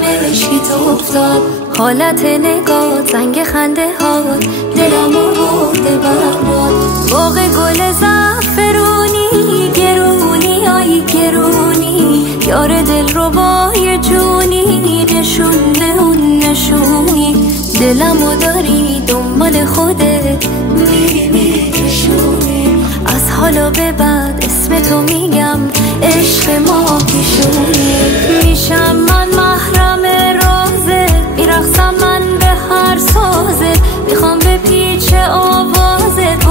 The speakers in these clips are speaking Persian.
مشکی تو افتاد. حالت نگاه زنگ خنده ها دلمو برده برباد. باغ گل زعفرونی گرونی آی گرونی، یار دل رو بای جونی، نشونه اون نشونی. دلمو داری دنبال خودت میری میکشونی. از حالا به بعد اسم تو میگم عشق ما پیشونی. میشم من محرم رازت، میرقصم من به هر سازت، میخوام به پیچ آوازت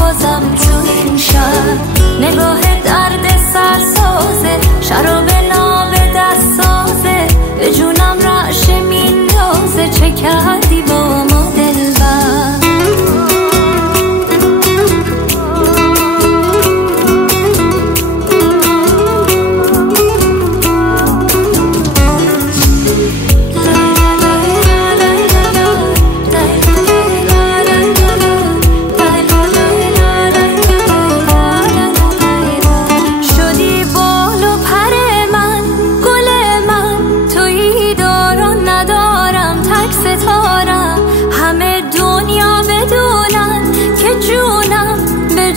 بازم تو این شهر. نگاه درد سرسازه، شراب ناب دست سازه، به جونم رعشه میندازه. چه کردی با ما دلبر؟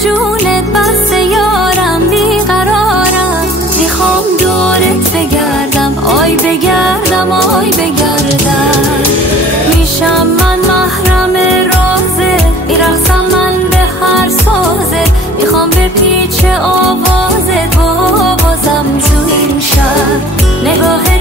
جونت بس یارم بیقرارم، میخوام دورت بگردم آی بگردم آی بگردم. میشم من محرم رازت، میرقصم من به هر سازت، میخوام به پیچ آوازت بازم تو این شهر. نگاه